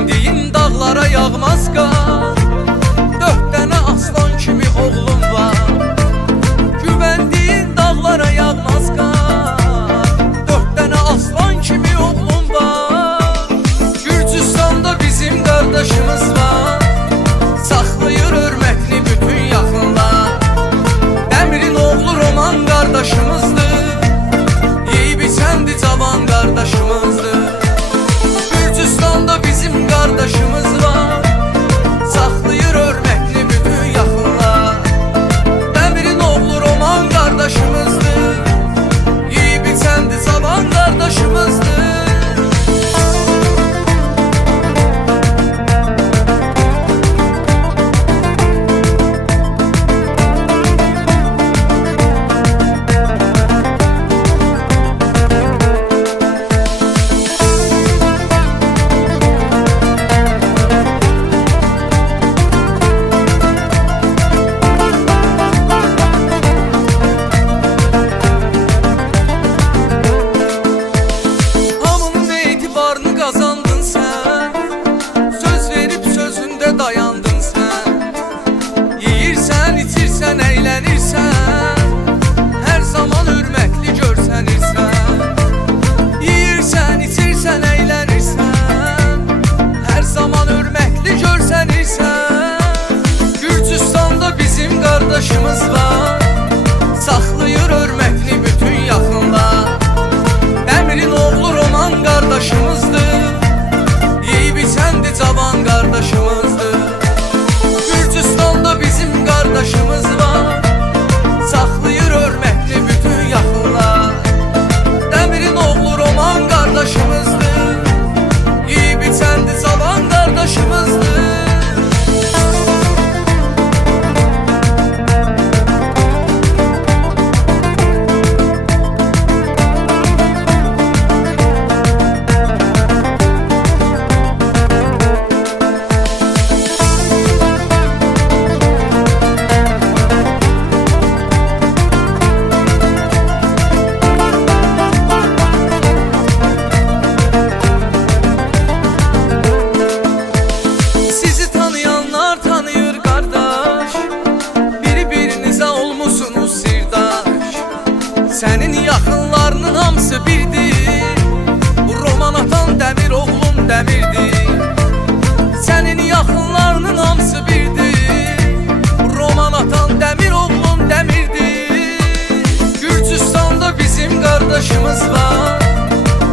Güvendiğin dağlara yağmaz qar. 4 tane aslan kimi oğlum var. Güvendiğin dağlara yağmaz qar. 4 tane aslan kimi oğlum var. Gürcüstanda bizim kardeşimiz var. Saxlayır hörmətli bütün yaxınlar. Dəmirin oğlu Roman kardeşimizdir. Yeyib içəndi cavan kardeşimizdir. Gürcüstanda bizim kardeşimiz var. Saxlayır hörmətli bütün yaxınlar. Dəmirin oğlu Roman kardeşimizdir. Yeyib içəndi cavan kardeşimizdir. Kazandın sen, söz verip sözünde dayandın sen. Yeyirsən, içirsən, eğlenirsən, her zaman hürmetli görsənirsən. Yeyirsən, içirsən, eğlenirsən, her zaman hürmetli görsənirsən. Gürcüstanda bizim kardeşimiz var. Saxlayır hörmətli bütün yaxınlar. Dəmirin oğlu Roman kardeşimizdir. Yeyib içəndi cavan kardeşimizdir. Gürcüstanda bizim kardeşimiz var. Saxlayır hörmətli bütün yaxınlar. Dəmirin oğlu Roman kardeşimizdir. Yeyib içəndi cavan kardeşimizdir. 'Sənin yaxınlarının hamısı birdir. Roman atan Dəmir oğlum Dəmirdir. Sənin yaxınlarının hamısı birdir. Roman atan Dəmir oğlum Dəmirdir. Gürcüstanda bizim kardeşimiz var.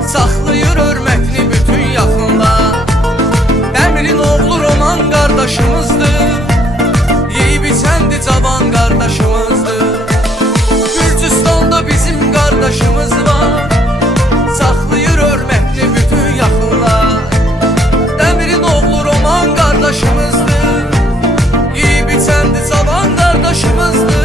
Saxlayır hörmətli bütün yaxınlar. Dəmirin oğlu Roman kardeşimizdir. Yeyib içəndi cavan kardeşimizdir. Gürcüstanda bizim kardeşimiz var. Saxlayır hörmətli bütün yaxınlar. Dəmirin oğlu Roman kardeşimizdir. Yeyib içəndi cavan kardeşimizdir.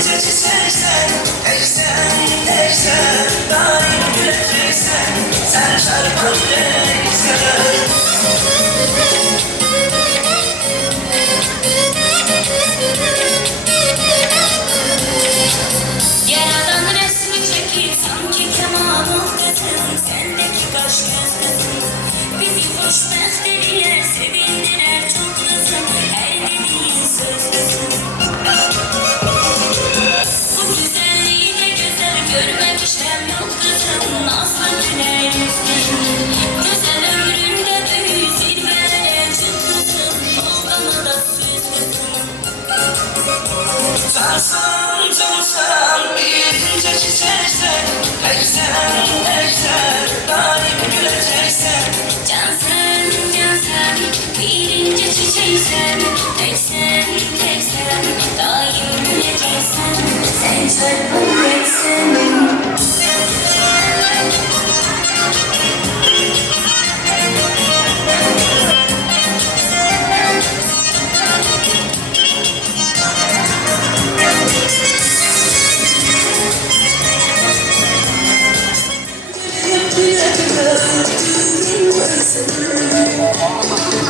gece çiçeksen, eksen, eksen, daim güleceksen, sen şarkı eksen. Yaradan resmi çekil sanki kemanın kızım, sendeki kaş göz kızım bizi hoşbeht ediler, sevindiler çok kızım, her dediğin söz kızım. Bu güzelliğine güzel görmemişler yok kızım, nazlı güler yüz kızım, güzel ömründe büyü zirvelere çık kızım, olgana da süz kızım. Sansın, cansan, bir ince çiçeksen, eksen, eksen, daim güleceksen. Cansın, cansın, bir ince çiçeksen, teksen, teksen, daim güleceksen, sen çarpılacaksın.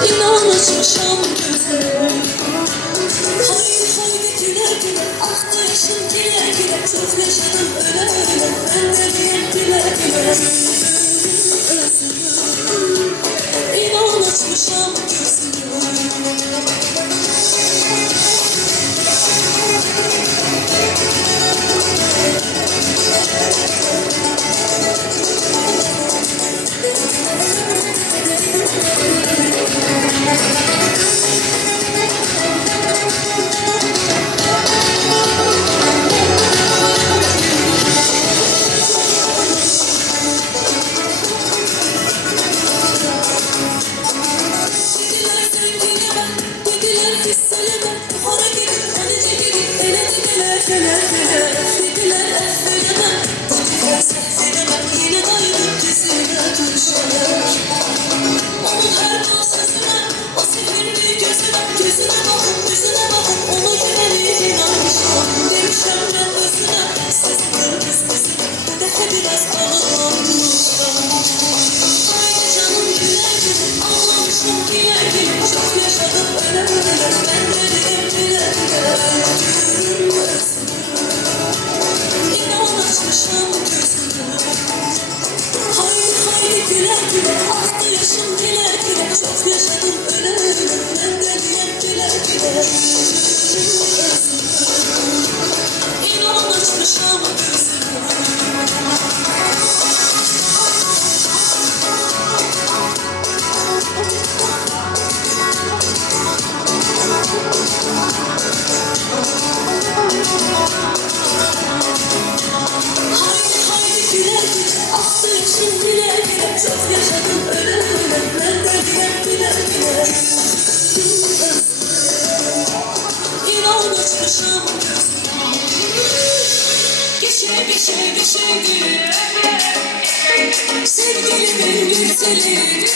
İnan açmışam gözüm. Haydi haydi güle güle, ah da yaşım güle güle. Çok yaşadım öyle öyle, ben de diyeyim güle güle. Özüm, İnan açmışam gözüm. Dediler sevgili ben, dediler hisseleme. Bahara gelip denize girip ele dediler fener fener. Dediler effeleme, dediler sehfeleme. Yine dayanıp dizine düşeler. Onun her an sözüne, o sihirli gözüne. Gözüne bakıp yüzüne bakıp ona güvenip inanmışam. Demişem ben özüne, sesini kızmasın. Defe biraz ağlamışam. Haydi canım güle güle, ağlamışım güle güle. Çok yaşadım öyle öyle, ben de dedim güle güle. Öldürürüm özümü, inan açmışam gözümü. Haydi haydi güle güle, ah da yaşım güle güle. Çok yaşadım öyle öyle, ben de diyem güle güle. Öldürürüm özümü, inan açmışam gözümü. Haydi haydi güle güle, ah da yaşım güle güle. Çok yaşadım öyle öyle, ben de diyem güle güle. İnan açmışam gözümü. Geçe geçe geçe gün, sevgilimin güzeli.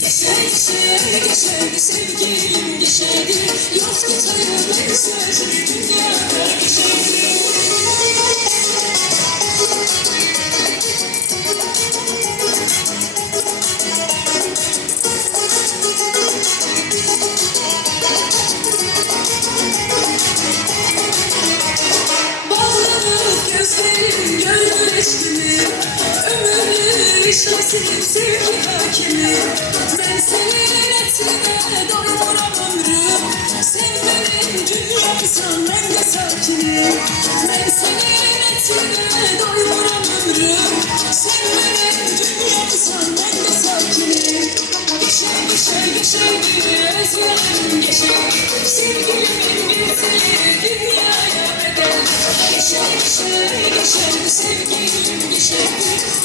Geçe geçe geçe sevgilim geçerdi. Yoktu tanrı sözü dünyada geçerdi. Bağlanıp gözlerim gördü eşkimi. Ömürlü işlemsizim sevgi hakimi. Ben senin etrine doymuram ömrüm. Sen benim dünyamsan ben de sakinim. Ben senin etrine doymuram ömrüm. Sen benim dünyamsan ben de sakinim. Geçer geçer geçer bir özlem geçer. Sevgilimin güzeli dünyaya bedel. Geçer geçer geçer sevgilim geçer.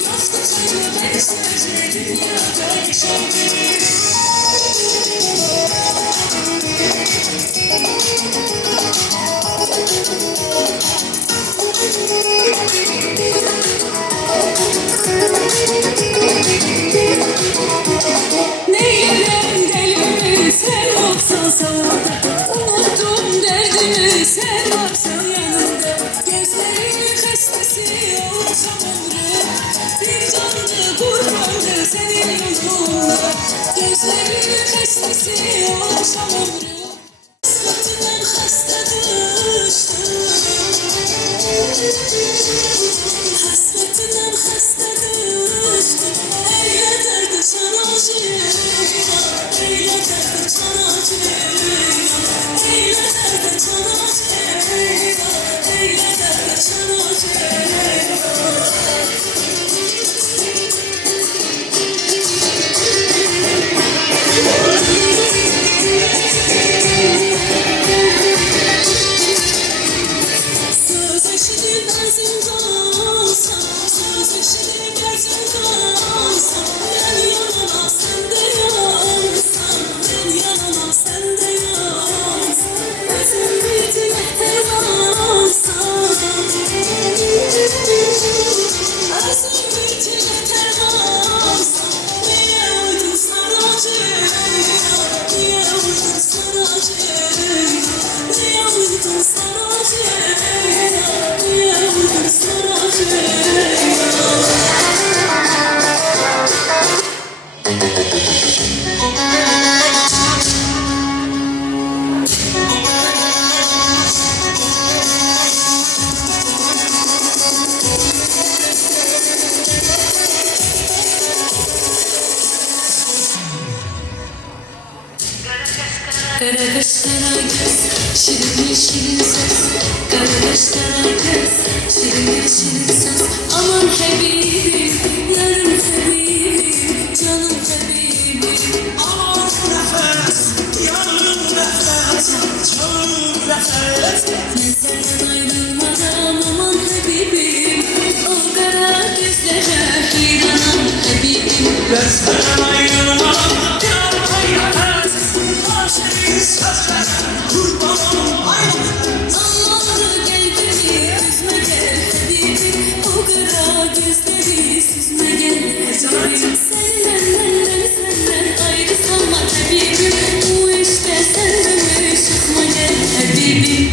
Yoktu tanrı ben sözle dünyada geçer. Neylerim delimi sen olsan sağda. Unuttum derdimi sen var yolunda gözlerin hastası olsam ömrüm hasretinden hasta düştüm hasretinden hasta düştüm eyle derdi sana acıyım eyle derdi sana acıyım eyle derdi sana acıyım eyle derdi sana acıyım söz eşidin ağzımdansa söz eşidin gözümdansa ben yanına sen de yansan ben yanına sen de yansan özüm bitmek dermansan özüm bitmek dermansan niye uydun sana acıyım niye uydun sana acıyım niye uydun sana acıyım niye uydun sana acıyım Kara kaş kara göz, şirin şirin ses. Kara kaş kara göz, şirin şirin ses. Aman Habibim, yarım Habibim, canım Habibim. Aman nefes, yarım nefes, canım nefes. Ben senden ayrılmadan aman Habibim. O kara gözlere hayranım Habibim. Ben senden ayrılmam, yar hayat. Aşırı sözler, kurbanım aynı. Zamanı geldi mi üzme gel Habibim. O kara gözleri süzme gel Habibim. Senden ayrı sanma Habibim. Bu işte senden çıkma gel Habibim.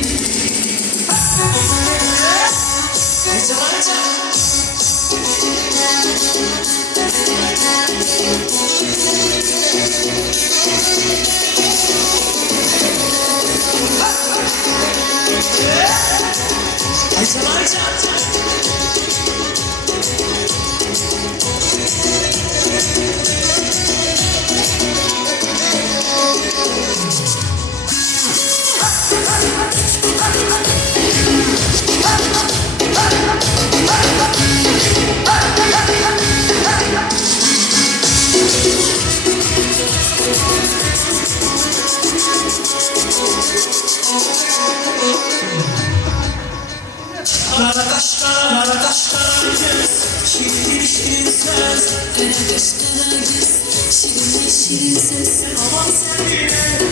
Kara kaşlar göz, şirin şirin söz. Kara kaş kara göz, şirin şirin ses. Aman sevgilim,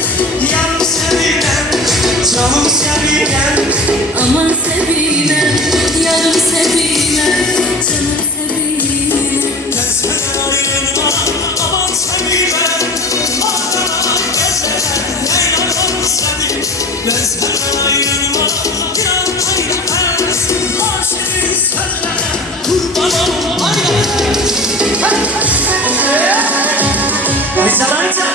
yarım sevgilim, canım sevgilim. Aman Sabine, yarım Sabine, canım Sabine. Ben senden ayrılmam, aman sevgilim. Ardından geceler, yayladım seni. Ben senden ayrılmam, yar hayat. Aşırı sözler, kurbanım aynı. Ayza Ayza.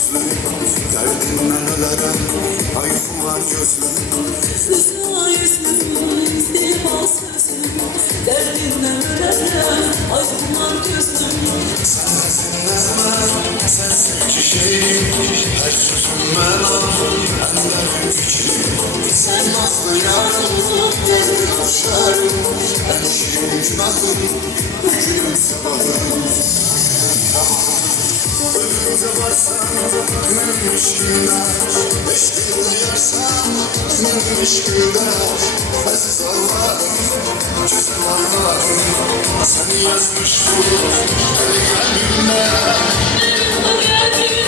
gözlüm, derdinden ölerim. Ay kuman gözlüm, Rüzgar yüzlüm, dil bal sözüm, derdinden ölerim, aydınlar gözlüm. sensin çiçeğim. Her sözüm ben de fikrim. Sen nazlı yarım, Gözüm koşarım, ben şirin günahım. Hüküm sabahım. Önümüze varsan, benim işimden. Eşliğinde yarsan, benim işimden. Aziz Allah'ım, güzel Allah'ım. Seni yazmıştım, kalbimde. bu geldim,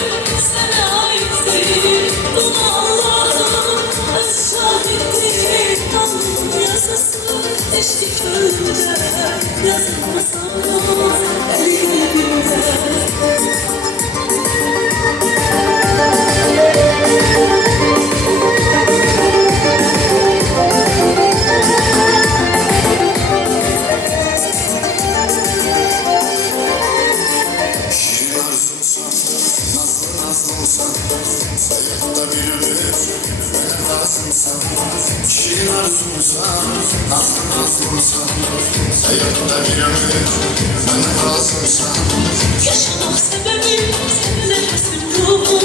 sana aittir. Bunu Allah'ım, öz şahittir. Alnımın yazısı, eşki köyünde. Yazılmasam, eli kalbimde. Şirin arzumsan, nazlı nazlımsan, sayıkta bir ömür, bana lazımsan. Şirin arzumsan, nazlı nazlımsan, sayıkta bir ömür, bana lazımsan. Yaşamak sebebim, nefesim ruhum,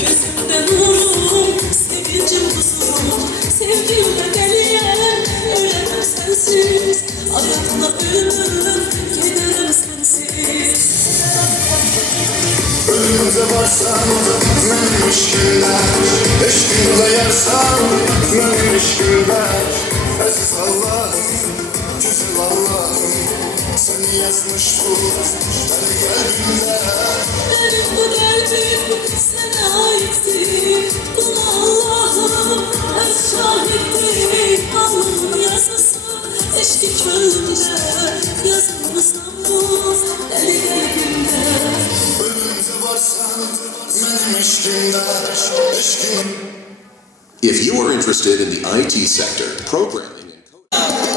gözümde nurum, sevincim huzurum. Sevgimde geliyen, ölemem sensiz, hayatla ölümüm, giderim sensiz. Önümüze varsan, benim işimden. Eşliğinde yarsan, benim işimden. Aziz Allah'ım, güzel Allah'ım. Seni yazmış bu, beni kalbimde. Benim bu derdim sana aittir. Bunu Allah'ım öz şahittir. Alnımın yazısı eşki köyünde. Yazılmasam bu deli kalbimde. Önümüze varsan, benim işimden. Eşkim. If you are interested in the IT sector, programming and coding,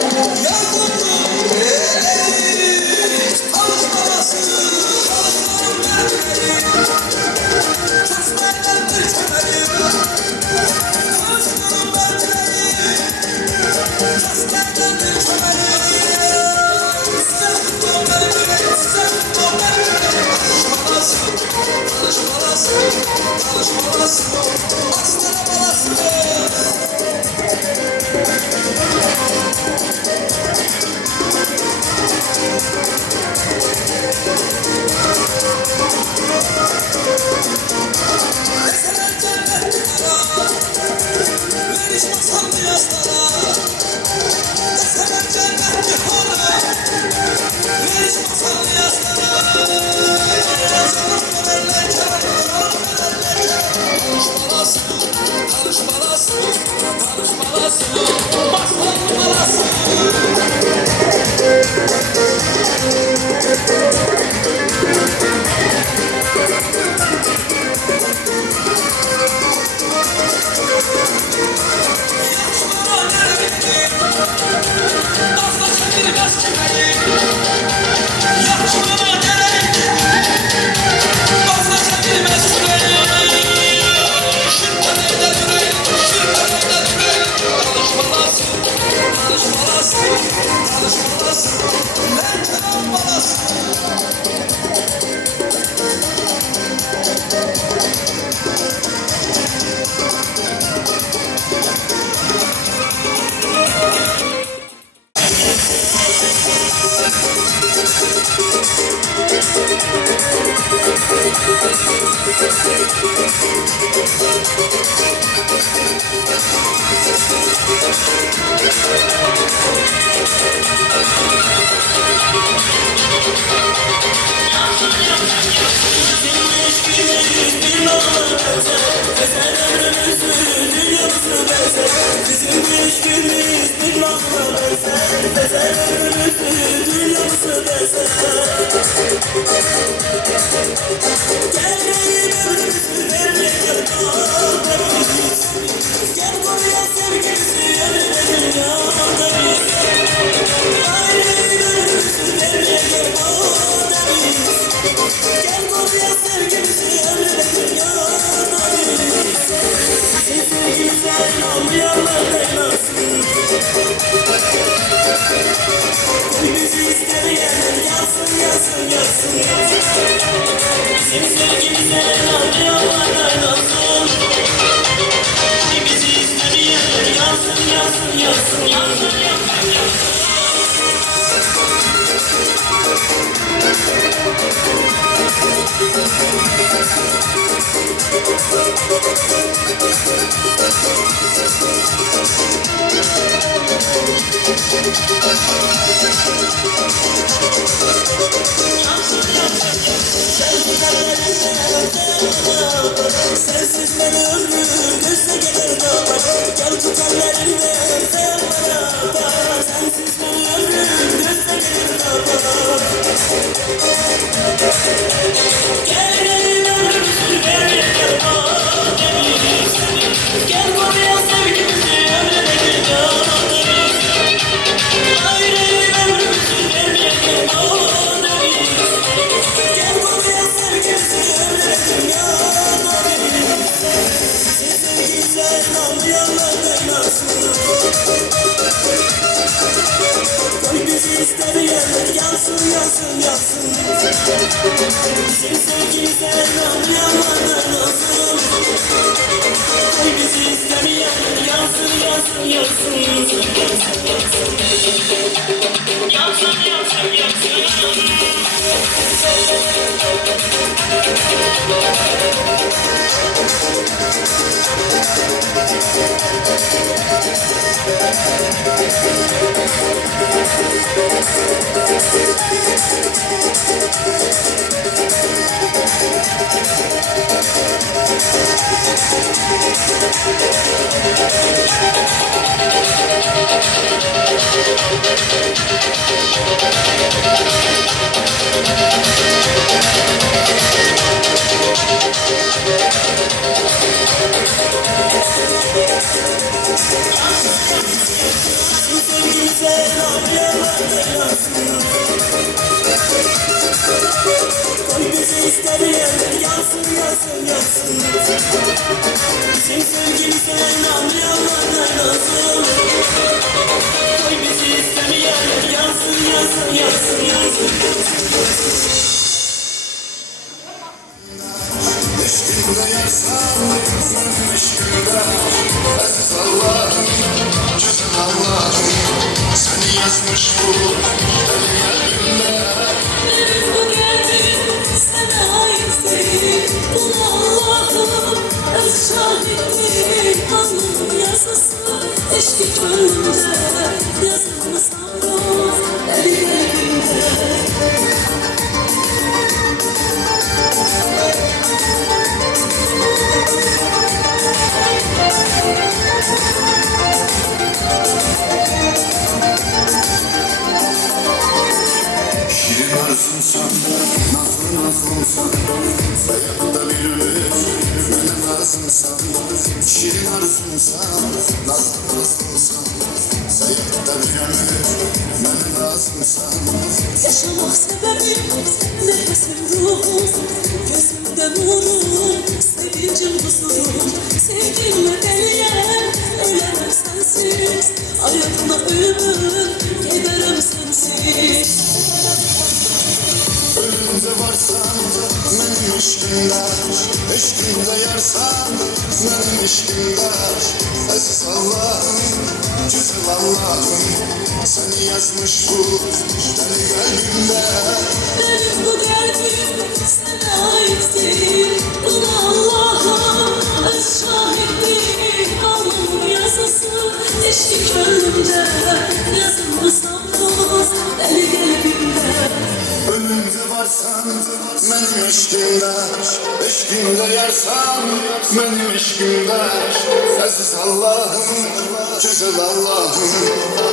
Gel buraya sevgimizi emredelim ya. yansın, yansın, yansın. Sensiz ben ömrüm gözle gelir dağlar. Gel tut ellerimde sen beraber. Sensiz ben ömrüm gözle gelir dağlar. Gel elin ömrümüzü ver bak deniz. Gel buraya sevgimizi ömrüne deniz. Hayır elin ömrümüzü ver bak deniz. Gel buraya sevgimizi ömrüne deniz. Sizin güzel anlayanlar duymasın. Koy bizi istemeyenler yansın, yansın, yansın. Bizim sevgimizden anlayanlardan olsun. Koy bizi istemeyenler yansın, yansın, yansın. Yansın, yansın, yansın. Sevgimizden anlayanlardan olsun. Koy bizi istemeyenler yansın, yansın, yansın. Bizim sevgimizden anlayanlardan olsun. Koy bizi istemeyenler yansın, yansın, yansın, yansın. Eşkinde yarsam benim eşkimde. Aziz Allah'ım, güzel Allah'ım, seni yazmış bu benim kalbimde. Benim bu kalbim sana ait değil. Buna Allah'ım öz şahittir. Alnımın yazısı eşki gönlümde. Yazılmış sandım eli kalbimde. Şirin arzumsan, nazlı nazlımsan, sayakta bir ömür, bana lazımsan. Şirin arzumsan, nazlı nazlımsan, sayakta bir ömür, bana lazımsan. Yaşamak sebebim, nefesim ruhum. Gözümde nurum, sevincim huzurum. Sevginle beleyen, ölemem sensiz. Ayakma ölümüm, geberim sensiz. Ölümde varsan benim eşkimde, eşkimde yarsan benim eşkimde. Aziz Allah'ım, güzel Allah'ım, seni yazmış bu benim kalbimde. Benim bu kalbim sana ait değil. Buna Allah'ım öz şahittir. Alnımın yazısı eşki gönlümde. Yazılmış sandım deli kalbimde. Ölümde varsan benim eşkimde, eşkimde yarsan benim eşkimde. Aziz Allah'ım, güzel Allah'ım,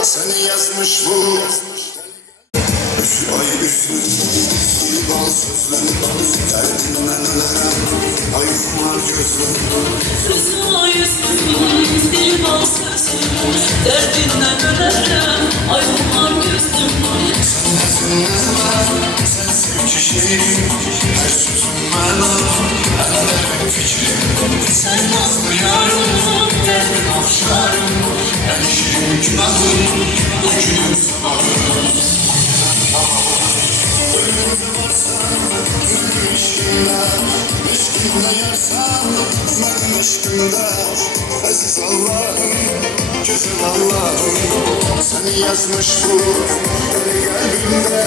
seni yazmış bu. Üfü ay üfü, dil bal sözlü, derdimden ölerem, ay kumar gözlü. Sözüne yüzüm, dil bal sözüm. Derdinden ölerim, ay umar gözüm. Sensin kişiyim, her sözüm bana, ellerim fikrim. Sen nazlı yarım, derdim okşarım. En şirin günahım, bugünün sabahı. Ölüm Ölümde varsan benim eşkimde, eşkimde yarsan benim eşkimde. Aziz Allah'ım, güzel Allah'ım, seni yazmış bu kalbimde.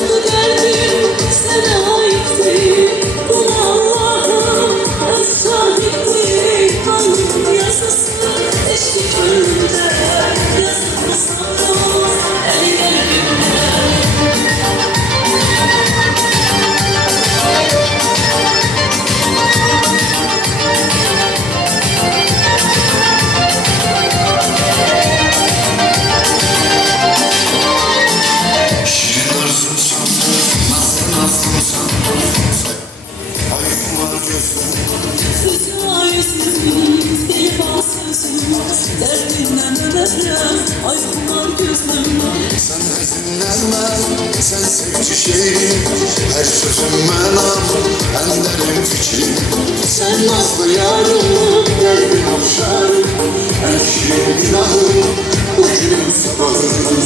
Bu kalbim sana ait değil. Buna Allah'ım öz şahittir. Alnımın yazısı eşki gönlümde. Yazılmış sandım el kalbimde. Şirin arzumsan, nazlı nazlımsan, ayıp var gözlerim. Sözü var yüzüm, deli bal sözüm. Derdimden ömerem, aykımar gözüm. Sen ezinlenmem, sen sevci şeyim. Her sözüm menam, en derin fikrim. Sen nazlı yarım, kalbim okşarım. En şirin günahım, bugün sabahım.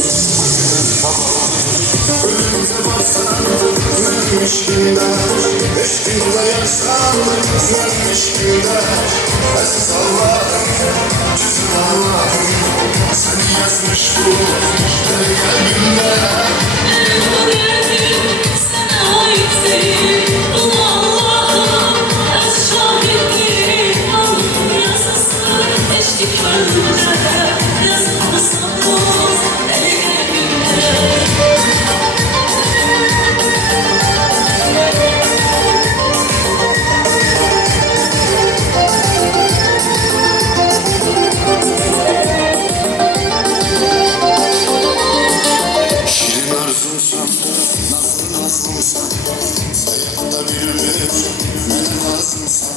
Ölümde varsan, benim eşkimde. Eşkimde yarsan, benim eşkimde. Aziz Allah'ım, güzel Allah'ım, seni yazmış bu kalbimde. Bu kalbim sana ait değil. Buna Allah'ım öz şahittir. Alnımın yazısı eşki gönlümde. Yazılmış sandım el kalbimde. Şirin arzumsan, nazlı nazlımsan, hayatta bir ömür, bana lazımsan.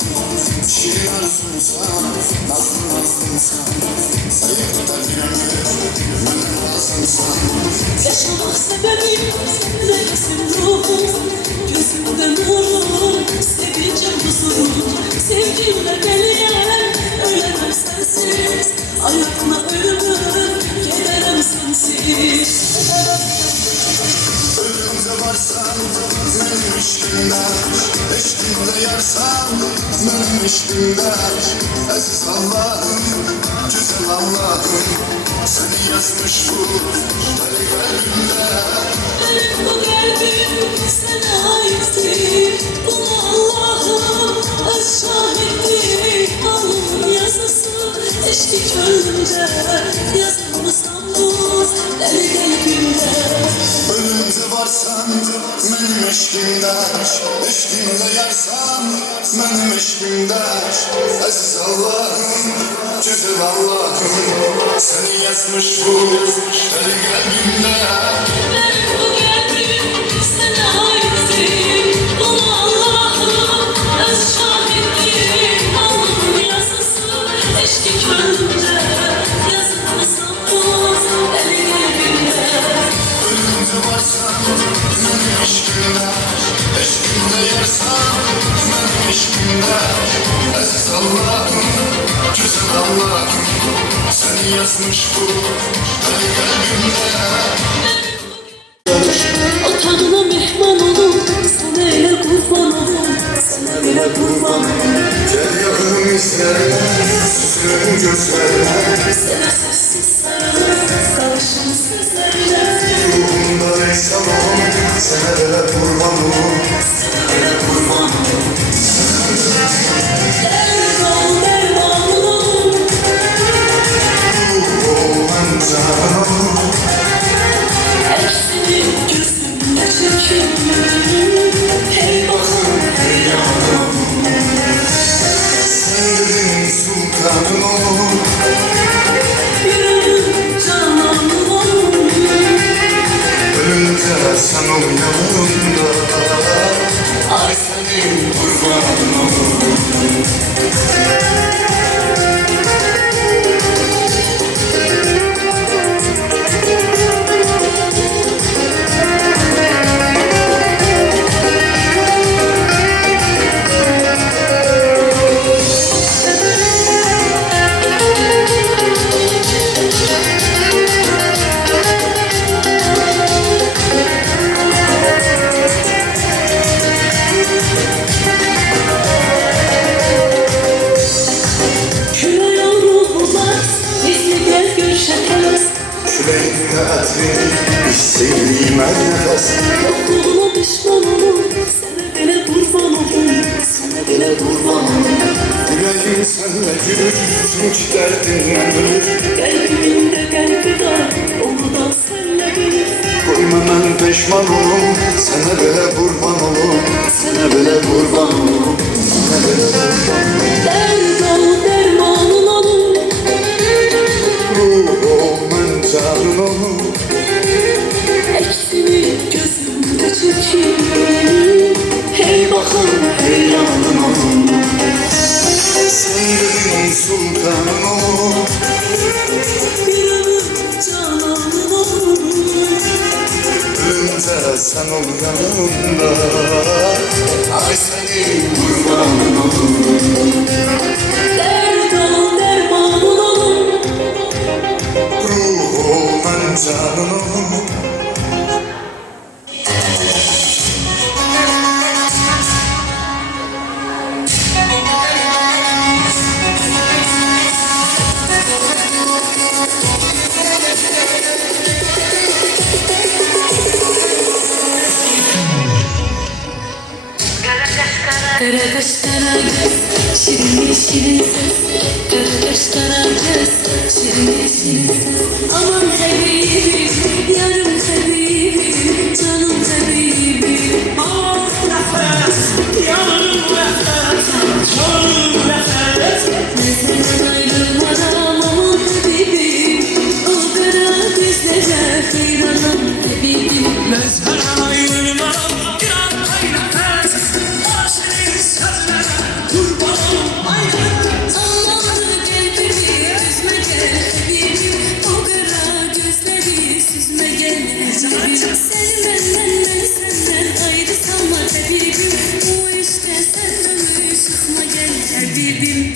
Şirin arzumsan, nazlı nazlımsan, hayatta bir ömür, bana lazımsan. Yaşamak sebebim, nefesim ruhum, gözümde nurum, sevincim huzurum. Sevgimle beleyen, ölemem sensiz, ayakla ölümüm, gelemem sensiz. Ölümde varsan, benim eşkimde. Eşkimde yarsan, benim eşkimde. Aziz Allah'ım, güzel Allah'ım, seni yazmış bu kalbimde. Bu kalbim sana aittir. Buna Allah'ım öz şahittir. Alnımın yazısı eşki gönlümde. Yazılmış sandım deli kalbimde. Ölümde varsan, benim eşkimde. Eşkimde yarsan, benim eşkimde. Aziz Allah'ım, güzel Allah'ım, seni yazmış bu kalbimde. Bu kalbim sana aittir. Buna Allah'ım öz şahittir. Alnımın yazısı eşki gönlümde. Yazılmış sandım deli kalbimde. Ölümde varsan, benim eşkimde. Eşkimde yarsan, benim eşkimde. Aziz Allah'ım, güzel Allah'ım, seni yazmış bu kalbimde. Otanına mehman olun, sana ele kurban olun, sana ele kurban olun. Gel yakınım izlerine, süzülün gözlerine. Sana sessiz sarılır, sarışın sözlerine. Ruhumda reysan ol, senelere kurban ol. Sana ele kurban olun. Derman derman olun, Ruh olman canım. eksinin gözümde çekin. Hey bakın hey yanım, Sen dedin sultanım ol. yürürüm cananım olun. Ölünce sen ol yanımda. düşemez. Küreğinde etrin hiç sevdiğim her nefes. Yokluğuna düşman olur, sana bile kurban olur, sana bile kurban olur. Yüreğim senle gülür çünkü derdinle ölür. Kalbimde kalbi var, onu da senle bilir. Koyma ben peşman olum, sana bile kurban olum, sana bile kurban olum, sana bile kurban olum. Derd ol, dermanın olur. Ruhum ben canın olum. Eksimi gözümde çekir. Hey bakın, heyranım olun. Sen gülün sultanım olum. Bir ömür cananım olur. Ölünce sen ol yanımda. Ay senin kurbanın olum. Derd ol, dermanın olur. Ruhum ben canın olum. Kara kaş kara göz, şirin şirin ses. Kara kaş kara göz, şirin şirin ses. Aman Habibim, yarım Habibim, canım Habibim. Aman nefes, yanım nefes, canım nefes. Ne senden ayrılmadan aman Habibim. O kara gözlere hayranım Habibim. Mezhara ayrılmam, yan ay nefes. Aşırı sözlere kurban olum ayrı. Allah'ım kalbimi üzme gel Habibim. O kara gözleri süzme gel Habibim. Sen benden ben senden ayrı kalma Habibim. Bu işte sen ömür susma gel Habibim.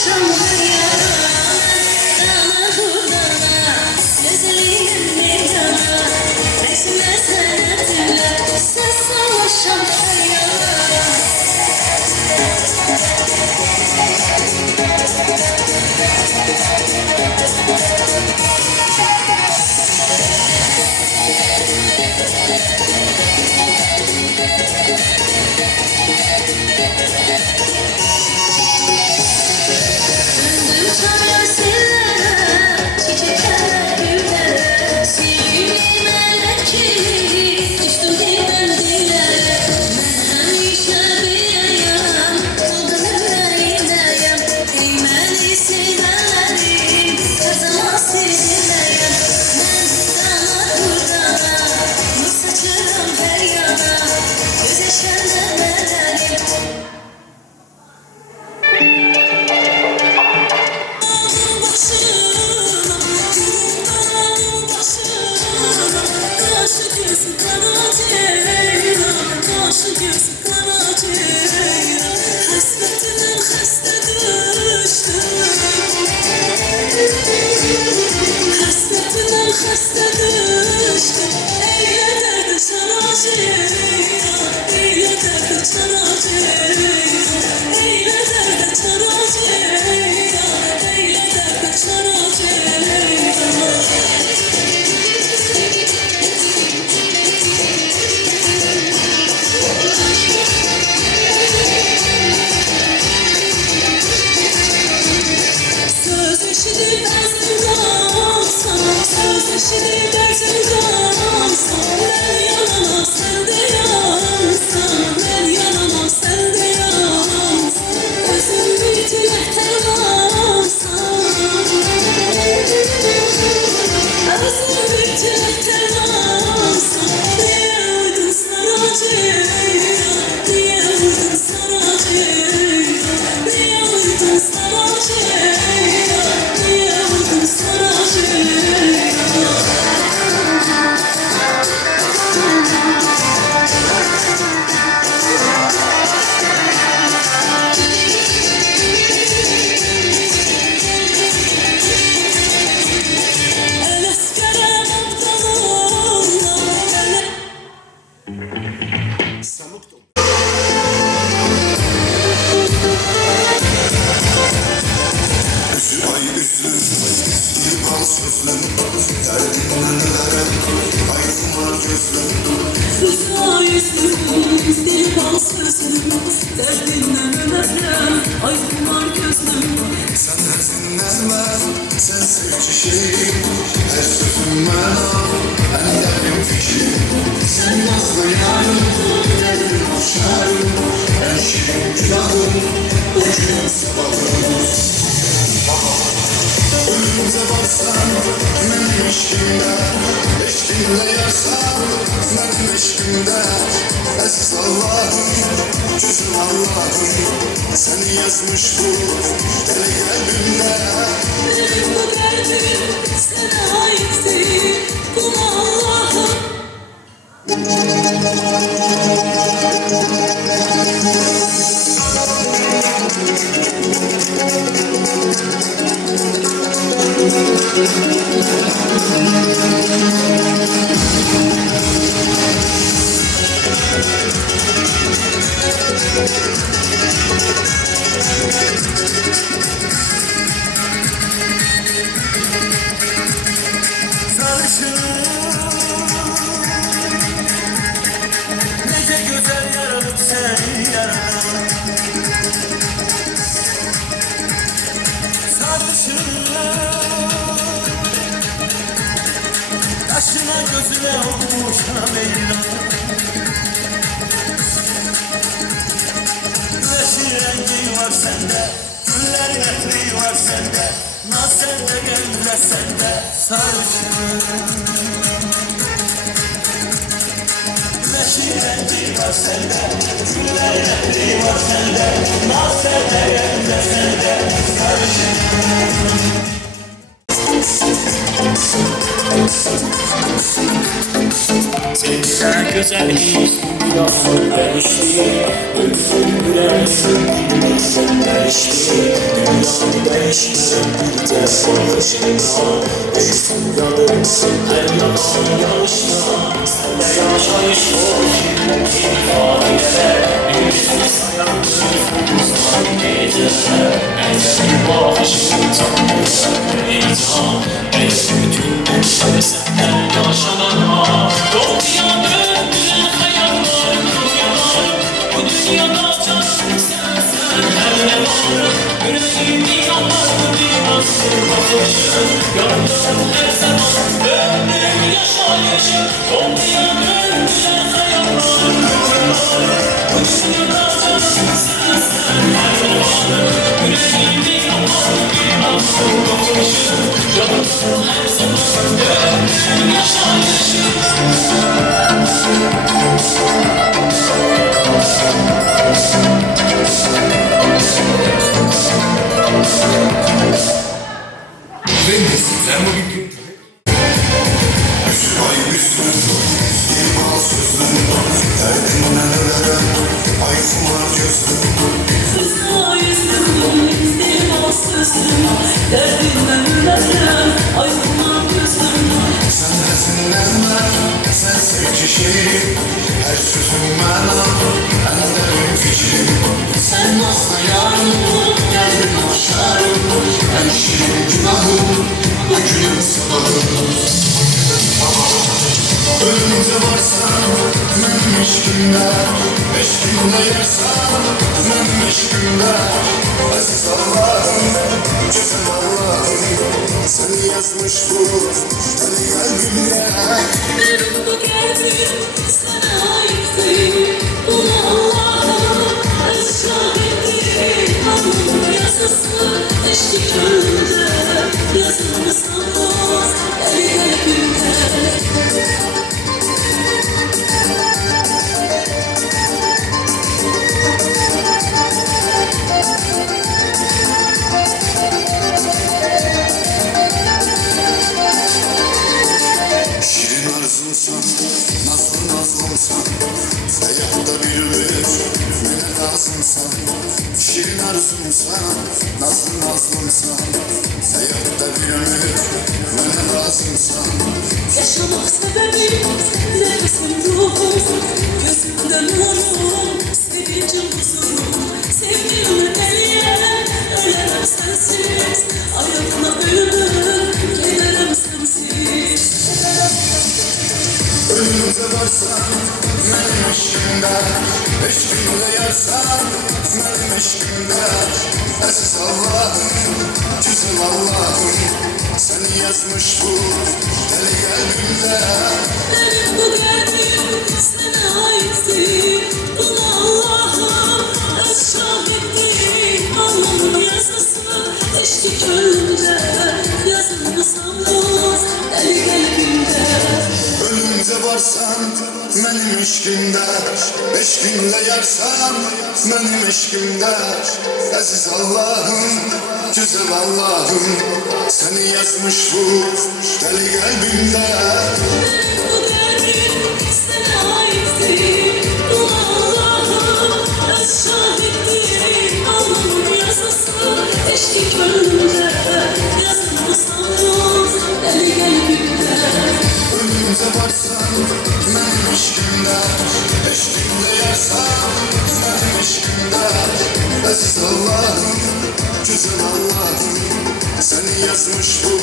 savaşan hayal dana hurdana güzelliğinin meydana resimler sanatıyla sen savaşan hayal. Döndüm çaresine, çiçekler güllere, sevgili melek gibi düştüm dilden dillere. Ben hemşe bileyim, kuldanım elindeyim, değmeni sevenlerin kazama sevileyim. Ben dana hurdana, nur saçarım her yana, göz yaşlarına bedenim. Söz eşidir dersin dansa, söz eşidir dersin dansa. Ben yanana sen de yansan, ben yanana sen de yansan. Özüm bir tilekten alsan, özüm bir tilekten alsan. Diye uydun sana ceylan, diye uydun sana ceylan, diye uydun sana ceylan, diye uydun sana ceylan. El eskere kaptanımla, Ay üzlüm, iman sözlüm, derdinlere ayrılma gözlüm. Kızma yüzlüm, deli bal sözlüm, derdinden ömerem, aydınlar gözlüm. Sen dinlenme, sen sevci şeyim, her sözüm bana, ellerim fikrim. Sen nazlı yarım, derdim hoşlarım, ben şirin külahım, ucum sabahım. Önümüze baksan, benim eşkimde, eşkimde yarsan, benim eşkimde. Aziz Allah'ım, cüzüm Allah'ım, seni yazmış bu deli kalbimde. Benim bu derdim sana ait değil, bunu Allah'ım. Nece güzel yaralıp seni yaradan. Sarışın kaşına gözüne olmuş Leyla. Güneşin rengi var sende, güller netri var sende. Naz sende, gönüller sende, sarışın. Güneşin rengi var sende, güller netri var sende. Naz sende, gönüller sende, sarışın. Sevgiler güzel İstanbul değişti. Ömrüm bilemezsin bilmezsen değişti. Dünyayı değiştiren bir de bakışına. Düşsün yanım her yalan yanlışına. Senle yaşayış o ifadeler. Birisini sayan gözümüzden geceler. Elde bir bakışın tanrısı heyecan. Bütün bunları senden yaşanana. Yok yandım güzel hayallarım rüyalarım. Bu dünyada cansın sen her ne varım. Yüreğimi yanar bir nasıl bakışın. Yandım her zaman ömrüm yaşayışım. Yok yandım güzel hayallarım rüyalarım. Bu dünyada cansın sen her ne varım. Yüreğimi yanar bir nasıl bakışın. Yandım her zaman ömrüm yaşayışım. Sen bugün Kızma yüzüm, dilim alsızım. Derdimden ürlerken aydınlan gözüm. Sen resimlenme, sen sevgi şiirim. Her sözün mana, en derin fikrim. Sen nasıl yarım, Geldim aşarım, en şirin günahım. Bu günün sabahım. Önümde varsan, benim eşkimde. Eşkimde yersen, benim eşkimde. Aziz Allah'ım, güzel Allah'ım. Seni yazmış bu, seni kalbimde. benim bu kalbim sana aittir. Bunu Allah'ım öz şahittir. Alnımın yazısı eşlik önünde. Yazılmış sanmaz el kalbimde. Şirin arzumsan, nasıl nazlımsan. Hayatta bir ümit, bana lazımsan. Şirin arzumsan, nasıl nazlımsan. Hayatta bir ümit, bana lazımsan. Yaşamak sebebim, nefesim ruhum. Gözümde nurum, sevincim huzurum. Sevdiğimi eleyen, ölemem sensiz. Ayağına ölümüm, gelirim sensiz. Önümde varsan, benim eşkimde. Eşkimde yersen, benim eşkimde. Aziz Allah'ım, güzel Allah'ım. Seni yazmış bu, deli kalbimde. Benim bu kalbim sana aittir. Bunu Allah'ım öz şahittir. Alnımın yazısı eşlik önünde. Yazılmış sanmaz el kalbimde. Önümde varsan, benim eşkimde. Eşkimde yersen, benim eşkimde. Aziz Allah'ım, güzel Allah'ım. Seni yazmış bu, deli kalbimde. Benim bu kalbim sana aittir. Bunu Allah'ım öz şahittir. Alnımın yazısı eşlik önünde. Yazılmış sanmaz el kalbimde. Önümde varsan, benim eşkimde. Eşkimde yersen, benim eşkimde. Aziz Allah'ım, güzel Allah'ım. Seni yazmış bu.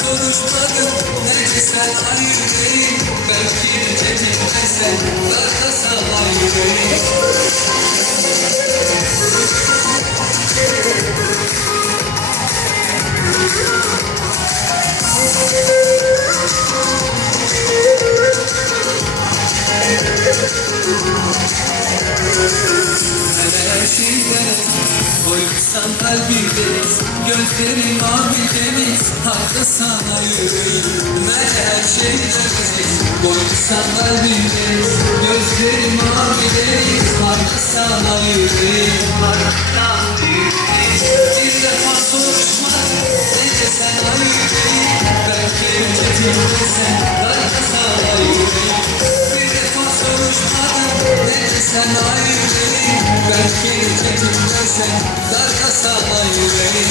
soruşmadım nerede sen hayır değil. Belki cebimde sen darda sallar yüreğim. Her şeyden koysan kalbimiz, gözlerim mavi deniz, hakkı sana yüreğim. Her şeyden koysan kalbimiz, gözlerim mavi deniz, hakkı sana yüreğim. Bir defa soruşma, ne desen yüreğim. Belki cebimdeysen Darkasa var yüreğim Bir defa soruşmadım Nece sen ayrıyım Belki cebimdeysen Darkasa var yüreğim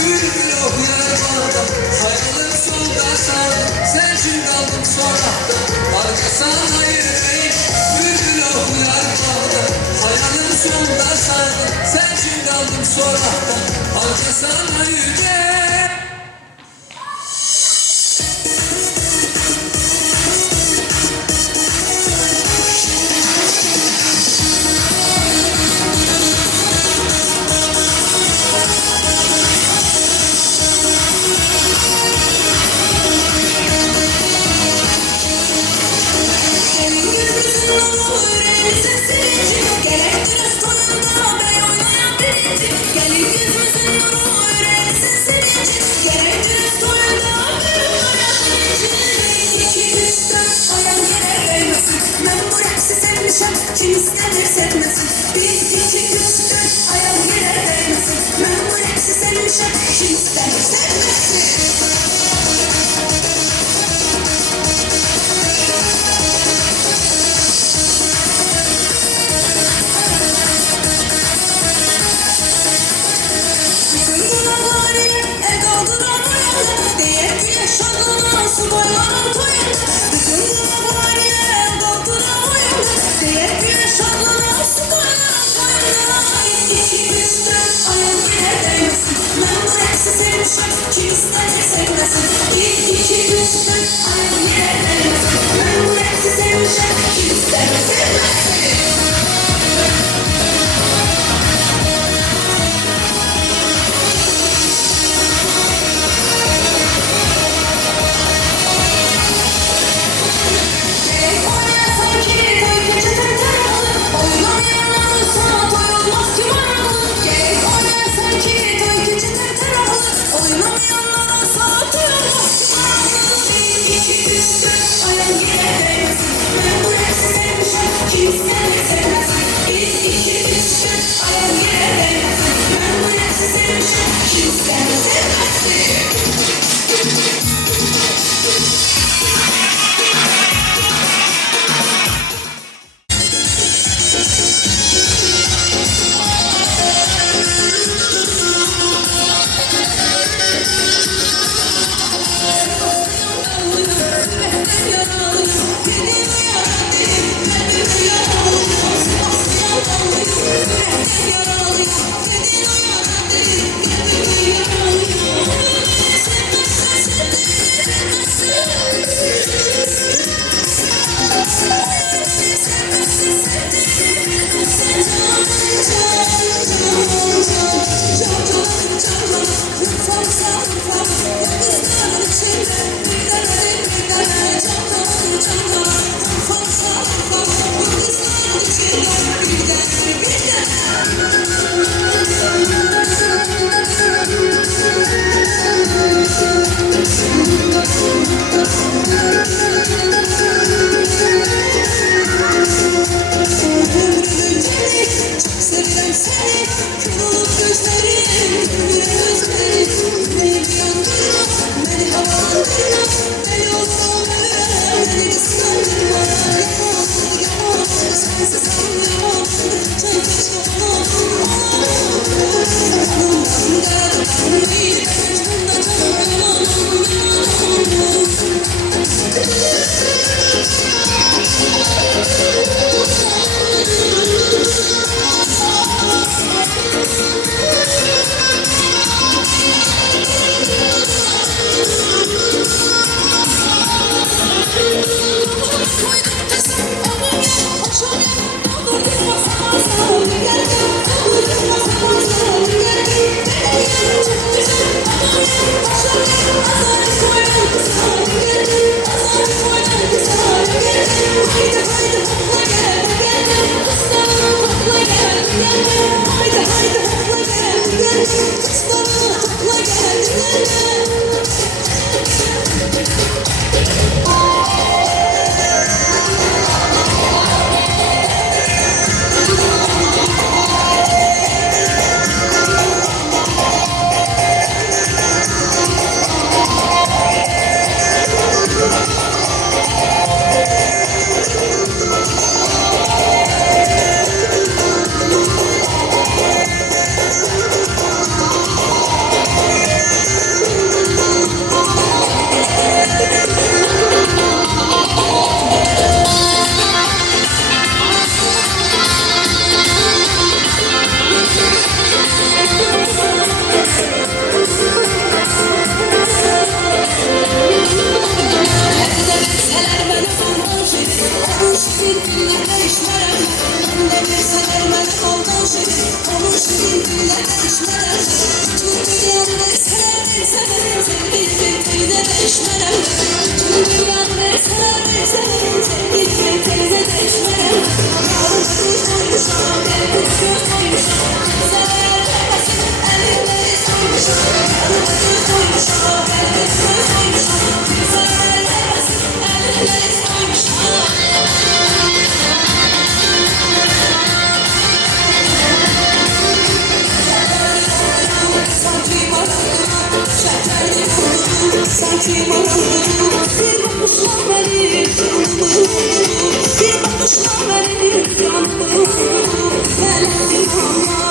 Bülbül okuyar bağda Hayalim solda sağda Sensin kaldım sonrada Arkasana yüreğim Bülbül okuyar bağda Hayalim solda sağda Sensin kaldım sonrada Arkasana yüreğim Kim ister sevmesin Bir iki üç dört ayağım yere değmesin Ben bu reksi sevmişim Kim ister sevmesin Bütün günahları el kaldıran uyandı Diye güneş şadlığına su boylanan toyandı Bütün günahları el kaldıran uyandı Diye güneş şadlığına su boylanan toyandı İki üç dört ayağım yere değmesin Ben bu reksi sevmişim Kim ister sevmesin Bir iki üç dört ayağım yere değmesin Ben bu reksi sevmişim Kim ister sevmesin şirin, olur şirin dille değişmeden. Tüm dünyanı severim, severim, sevgilimin teline değişmeden. Tüm dünyanı severim, severim, sevgilimin teline değişmeden. Yarın göz koymuşam, elbet göz koymuşam. Sever vermesin, elimleri soymuşam. Yarın göz koymuşam, elbet göz koymuşam. Sever vermesin, elimleri soymuşam. Sanki marangoz, şekerli vurdu. Sanki marangoz, bir bakışla verir canımı. Bir bakışla verir canımı. Gelsin ama.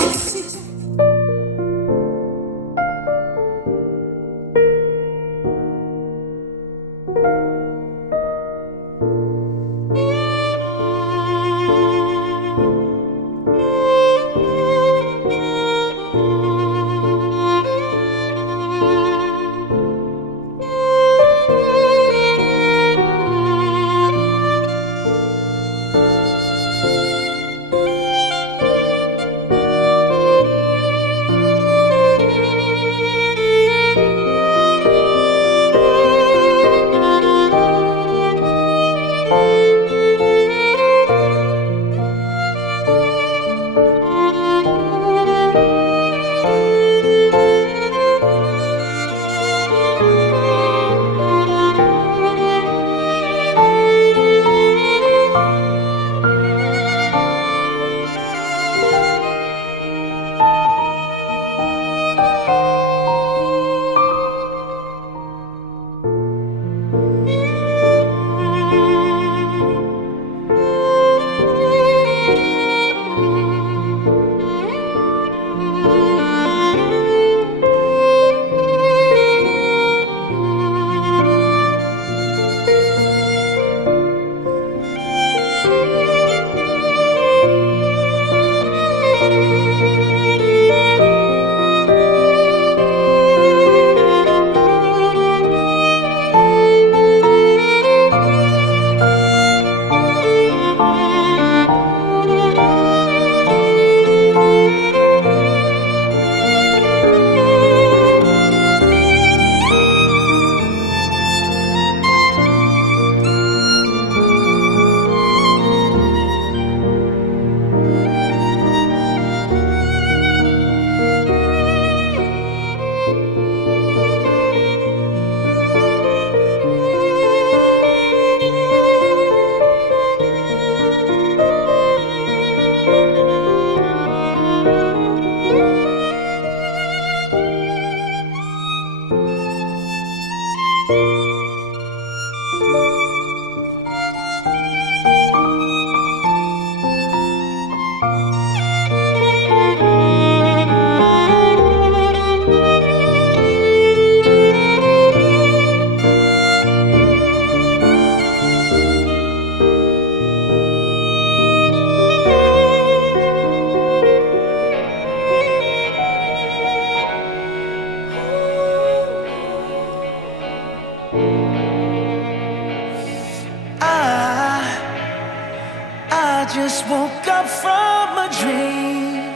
I just woke up from a dream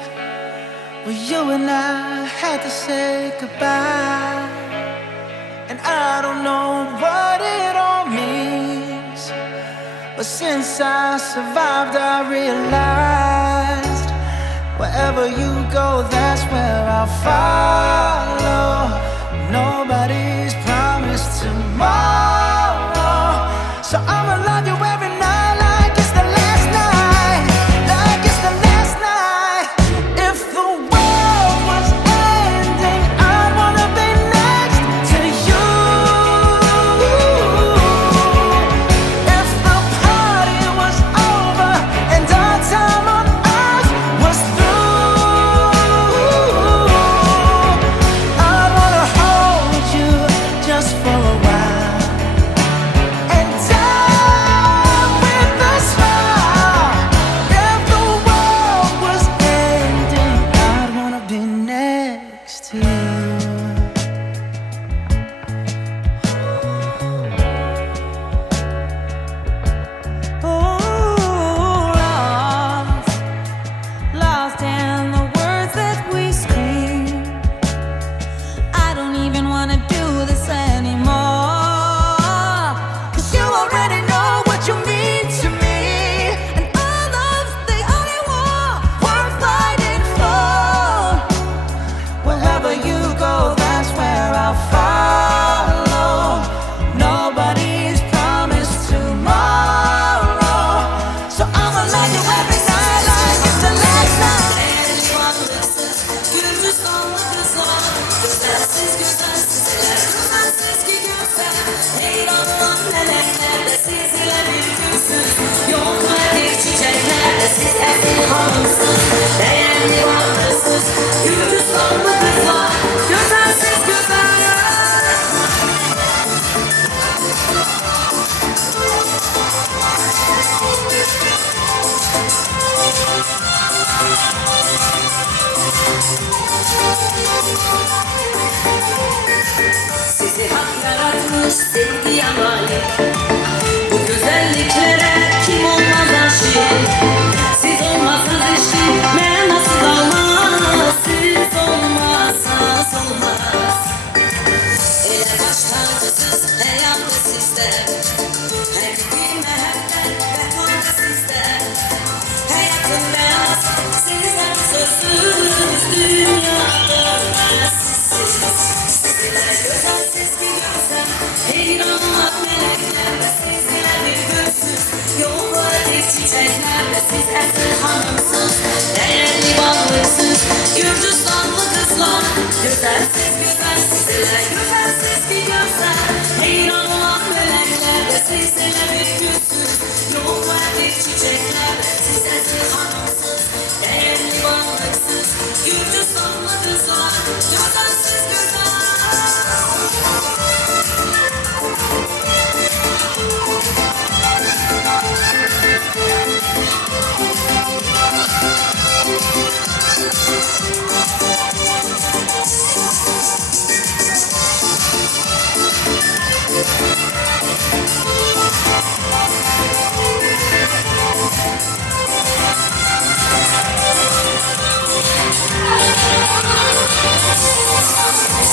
where you and I had to say goodbye. And I don't know what it all means, but since I survived, I realized wherever you go, that's where I'll follow. Nobody's promised tomorrow, so I'ma love you every night like it's the last night, like it's the last night. If the world was ending, I'd wanna be next to you. If the party was over and our time on earth was through, I'd wanna hold you Sizi hak yaratmış sevgiye layık. Bu güzelliklere kim olmaz aşık? Siz olmasanız işime nasıl olmaz? Siz olmazsanız olmaz. Ele baş tacısız hayatı sizde. Her gün mehabben vefalı sizde. Hayatın meası sizden sözsüz dünyada sizsiz. Sizlere güzel siz biliyorsan heyranlar melekler ve sizler bir gözsüz. Yollar tek çiçekler ve siz esir hanımsız. Değerli varlıksız Gürcistanlı kızlar. Güzelsiz güzel sizler güzelsiz biliyorsan heyranlar melekler ve sizler bir gözsüz. Yollar tek çiçekler ve siz esir hanımsız. Değerli varlıksız Gürcistanlı kızlar. Güzelsiz güzel.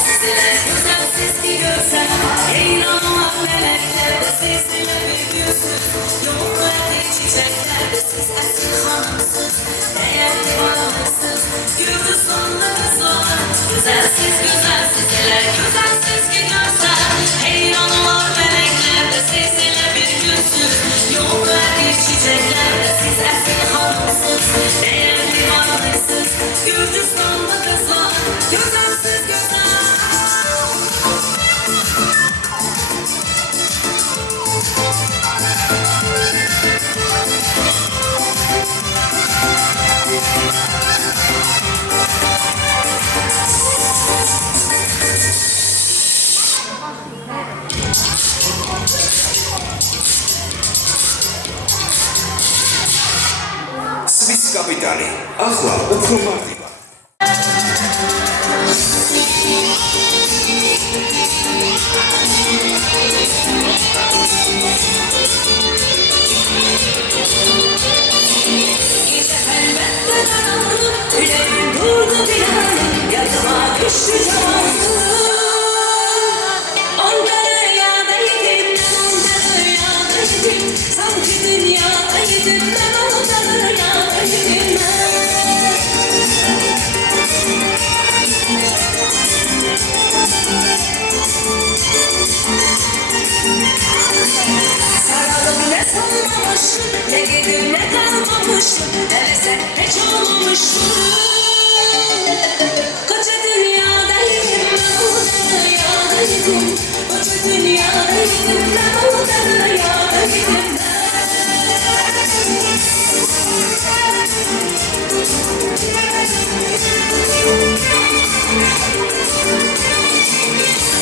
Sizler güzelsiz bir görsen heyranlar melekler de sizler bir gözsüz. Yollarda çiçekler de siz esir hanımsız. Değerli varlıksız Gürcistanlı kızlar. Güzelsiz güzel sizler güzelsiz bir görsen heyranlar melekler de sizler bir gözsüz. Yollarda çiçekler de siz esir hanımsız. Değerli varlıksız Gürcistanlı kızlar. Güzelsiz güzel. Swiss Capitali, אחלה ופרומטי. Gece elbette dayandım, yüreğim durdu bir an, yatıma düştü cevapsız. Onca rüyadaydım, onca rüyadaydım, sanki dünyadaydım, ben onca rüyadaydım Saralım ne sanmamışım, ne gidip ne kalmamışım, neyse hiç olmamışım. Koca dünyadaydım, ben orada dünyadaydım. Koca dünyadaydım, ben orada dünyadaydım.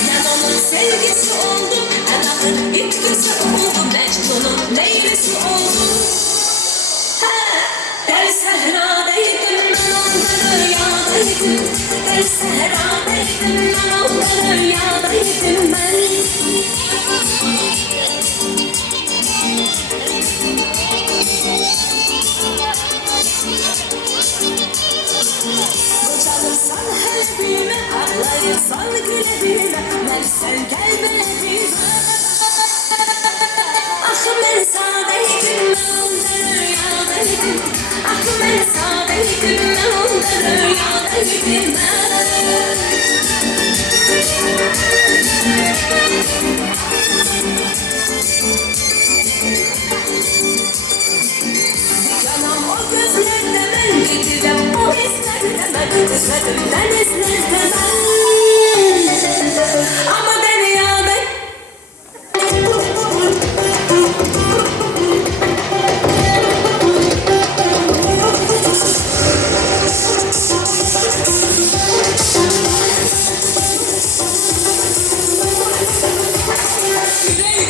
Ben onun sevgisi oldum, Ela'nın itkisi oldum, Mecnun'un leylisi oldum. Der sehradaydım, ben onda rüyadaydım. Der sehradaydım, ben onda rüyadaydım ben. Kocalırsal her büyüme, ağlayırsal güle büyüme, ben sen gel bana büyüme. Ah ben sadeydim, ben onda rüyadaydım. Ah ben sadeydim, ben onda rüyadaydım Yanam o gözlerde ben giderim, o izlerde ben izledim, ben izledim ama dünyada Yüreği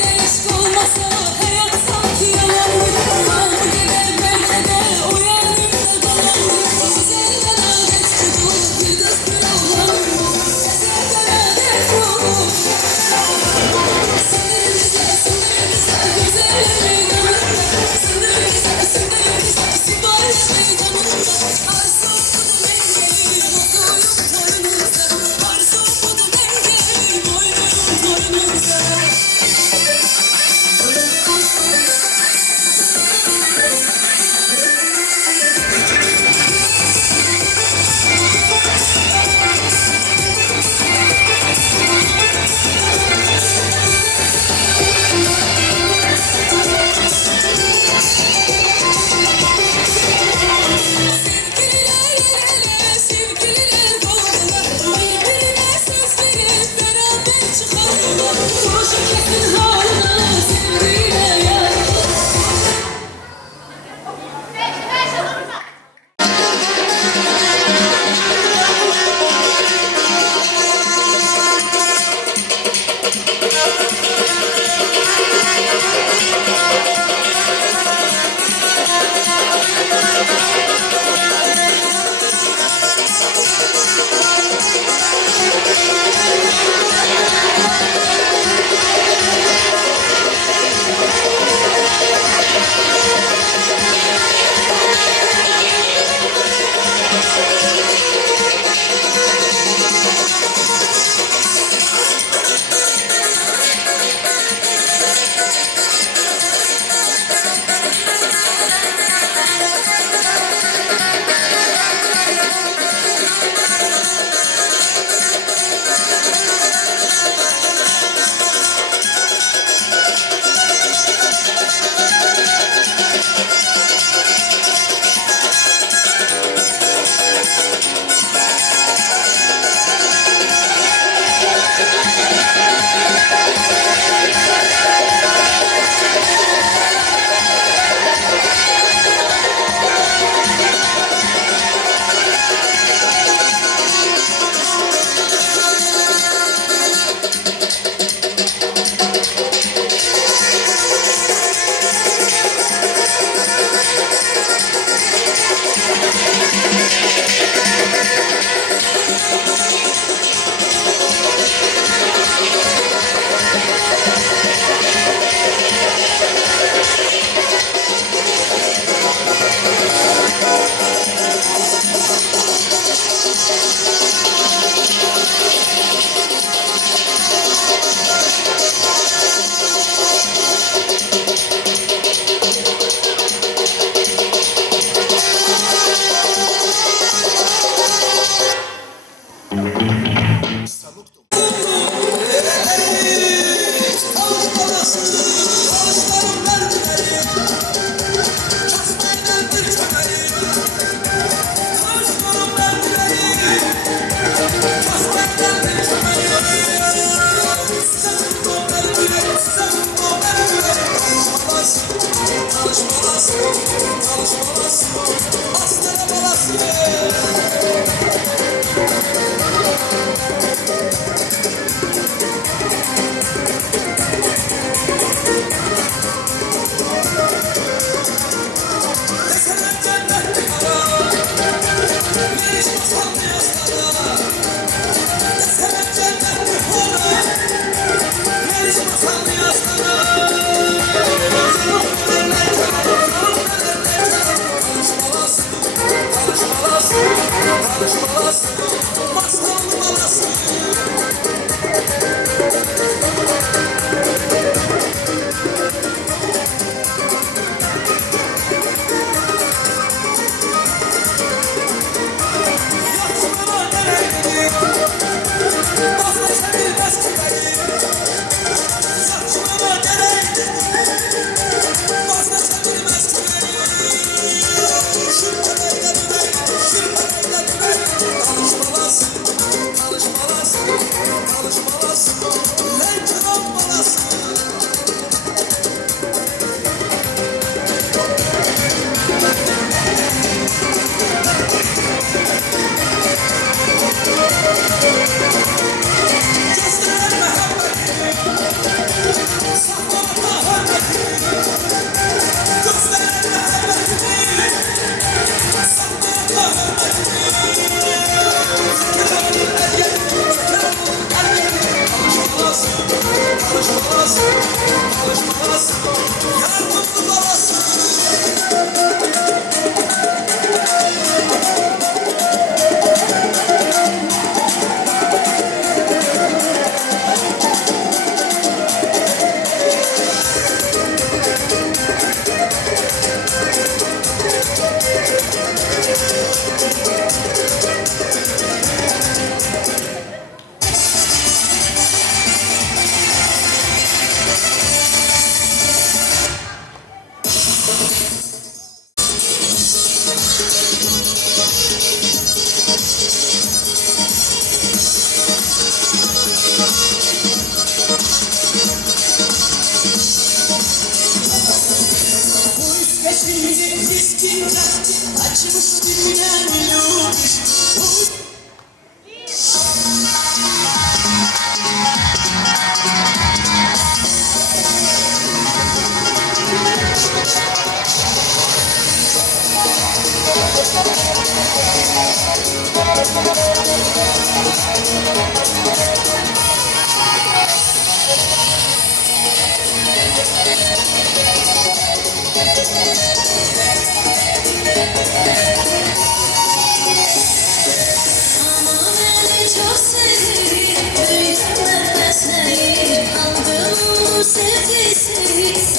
Çok sevdim, büyüdüm nefesleri. Aldım sevgisi,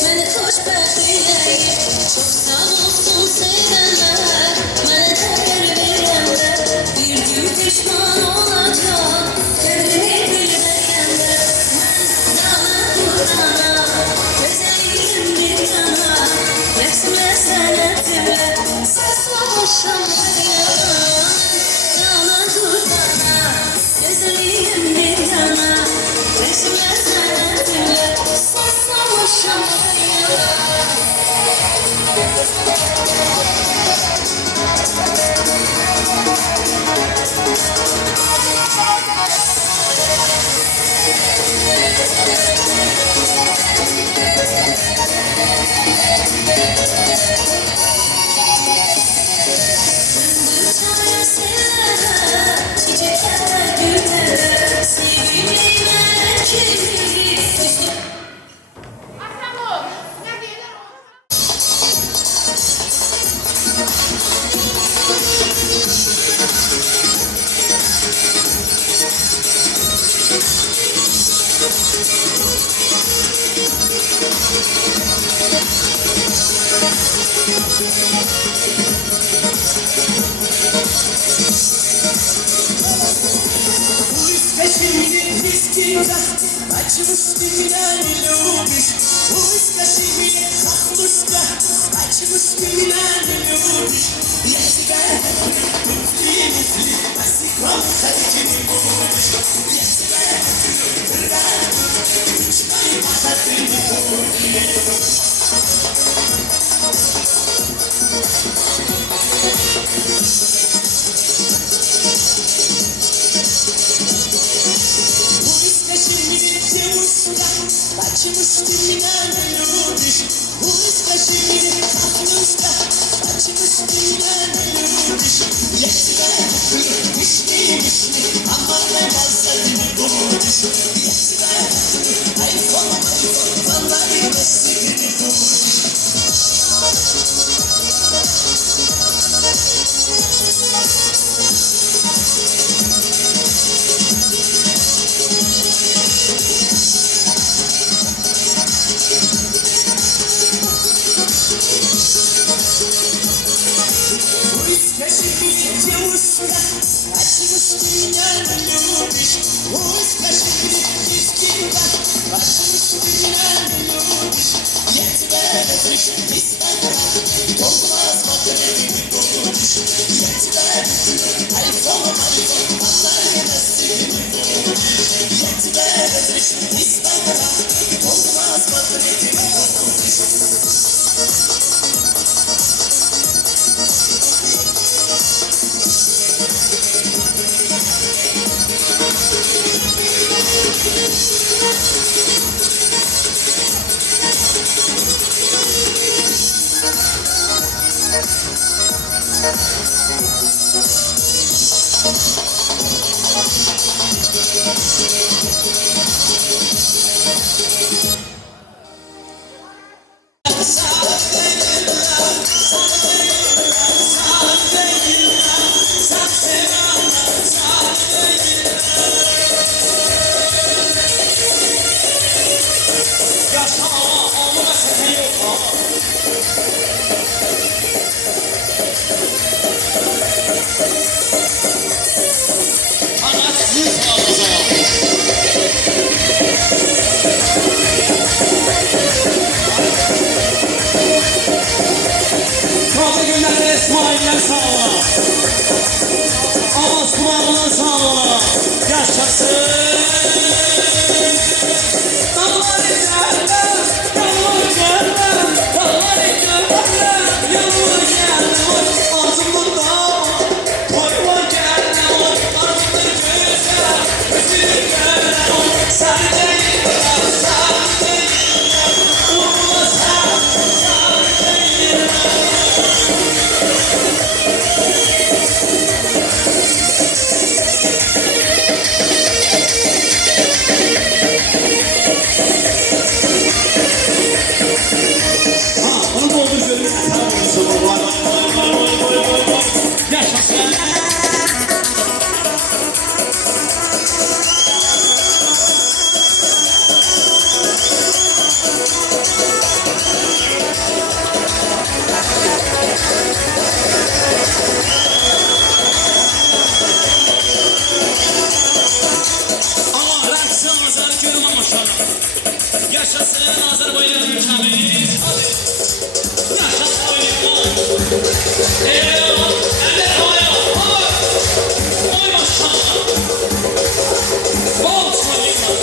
beni xoşbəxt eləyir. Çox sağ olsun sevənlər, mənə dəyər verənlər. Bir gün pişman olacaq, qəlbini bilməyənlər. Mən dana qurdana, gözəliyim bir yana. Rəsmə sənətimlə, saslamışam hər yana. Dana qurdana, gözəliyim bir yana. Rəsmə sənətimlə, saslamışam hər yana. Çiçekler güller, sevimli melek gibi. Şimdi riskinde açmış dilinden любишь. Выскажи мне, хохлушка, açmış dilinden любишь. Я тебя люблю, босиком ходить не будешь. Я тебя люблю, ручкой махать ты не будешь. Почему ж ты меня не любишь? Ой, скажи мне, хохлушка, почему ж ты меня не любишь? Я тебя люблю, вишни, а моя глаза ты не будешь. Я тебя люблю, айфон, фонарь, ты не будешь. şibrit yavuşta açmış dünyanın yurduş Uğuzka şibrit dizginde açmış dünyanın yurduş Yetmez İstanbul'a olmaz matematiği yurduş Yetmez iPhone Allah'ın nasibini yurduş Yetmez İstanbul'a olmaz matematiği yurduş Taze günlerde İsmail'ler sağ ola. Ağız kulağına sağ ola. Yaşasın. Dağlar içerler, yağmur gelmez. Dağlar içerler, yağmur gelmez. Ağzımda koylar gelmez. Ağzımda güzel, gözüm gelmez. Sen değil, sen değil. Vurma sen değil. Onu doldur görün. Yaşasın. Ama reaksiyon azarı görüm ama şarkı. Yaşasın Azerbaycan ülkemiz. Hadi. Yaşasın oyunlar. Eyvallah. Eller havaya. Hadi. Oy maşallah. Bol oyunlar.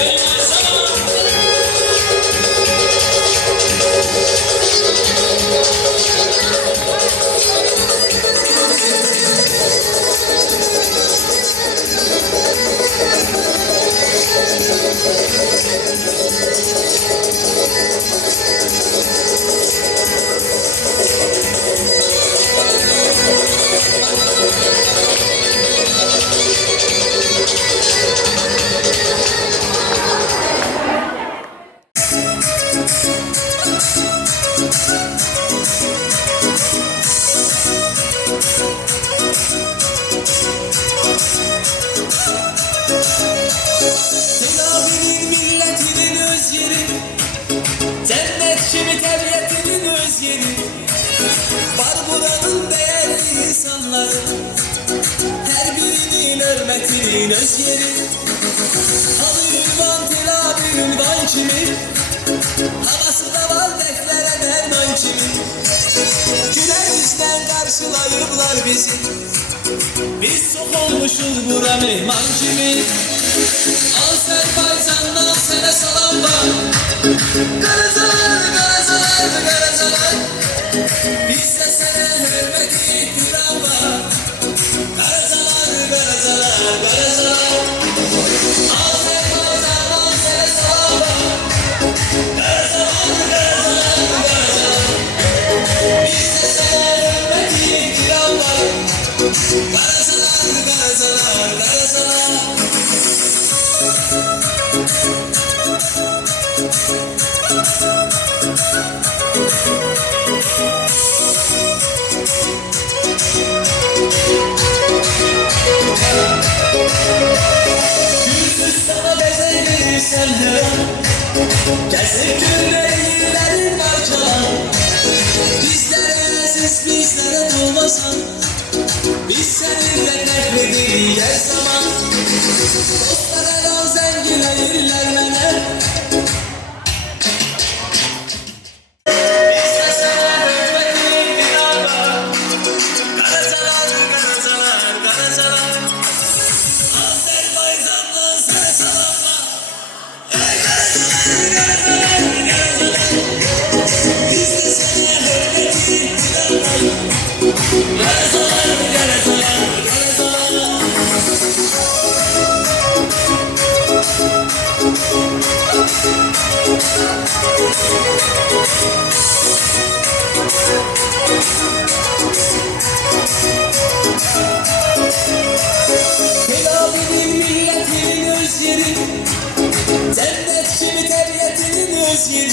Eyvallah sana. Telavinin milletinin öz yeri Cennet kimi tabiatının öz yeri Var buranın değerli insanları Her birinin hürmetinin öz yeri Halı ünvan telavi ünvan kimi Havası da var deflere derman kimi Güler yüzden karşılayırlar bizi Biz çok olmuşuz bura mehman kimi Azerbaycan'dan sana salam var Karazalar, karazalar, karazalar Bizde sana hürmet ihtiram var Karazalar, karazalar, karazalar Azerbaycan'dan sana salam var Karazalar, karazalar, karazalar Bizde sana hürmet ihtiram var Karazalar, karazalar, karazalar Gezip görmeyirlerin arkadan Bizlere aziz bizlere dolmasan Biz seninle nefredirik her zaman Dostlara yol zengileyirler mene Biz de sana hürmetik bir arba Karacalar, karacalar, karacalar Azerbaycanlı sen salama Ey karacalar, karacalar, karacalar Biz de sana hürmetik bir arba Karacalar, karacalar, karacalar Filavinin milletinin öz yeri Cennet gibi devletinin öz yeri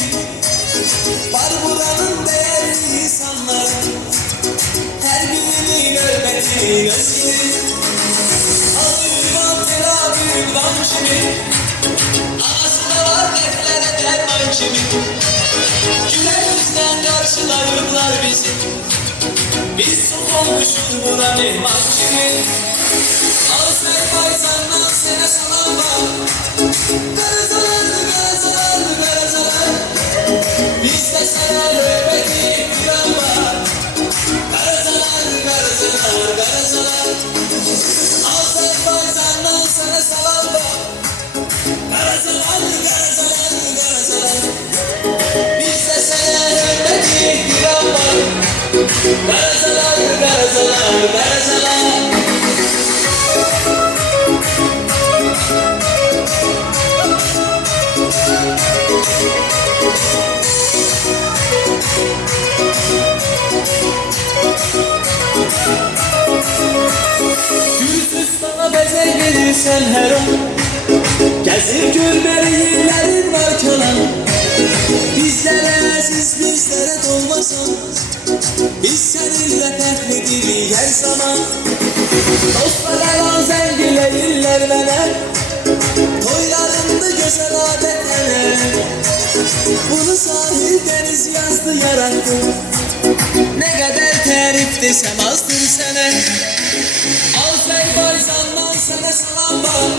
Var buranın değerli insanlar Her birinin hürmetinin öz yeri Al ünvan kimi Anası da var dertlere derman kimi Güler yüzden karşılayırlar bizi Biz çok olmuşuz buna mehman kimi Azerbaycan'dan sana salam var Karacalar, karacalar, karacalar Biz de sana hürmetik bir an var Karacalar, karacalar, karacalar Azerbaycan'dan sana salam var Karacalar, karacalar, karacalar Biz de sana hürmetik bir an var Karacalar, karacalar, karacalar Gürcistan'a bezer gelirsen her an Gezip görmeyirlerin var kalan Bizlere aziz bizlere dolmasan Biz seninle fəxredirik her zaman Dostlar alan zengileyirler mene Toylarında güzel adetler Bunu sahil deniz yazdı yarattı Ne kadar tarif desem azdır sana Azerbaycan'dan sana salam var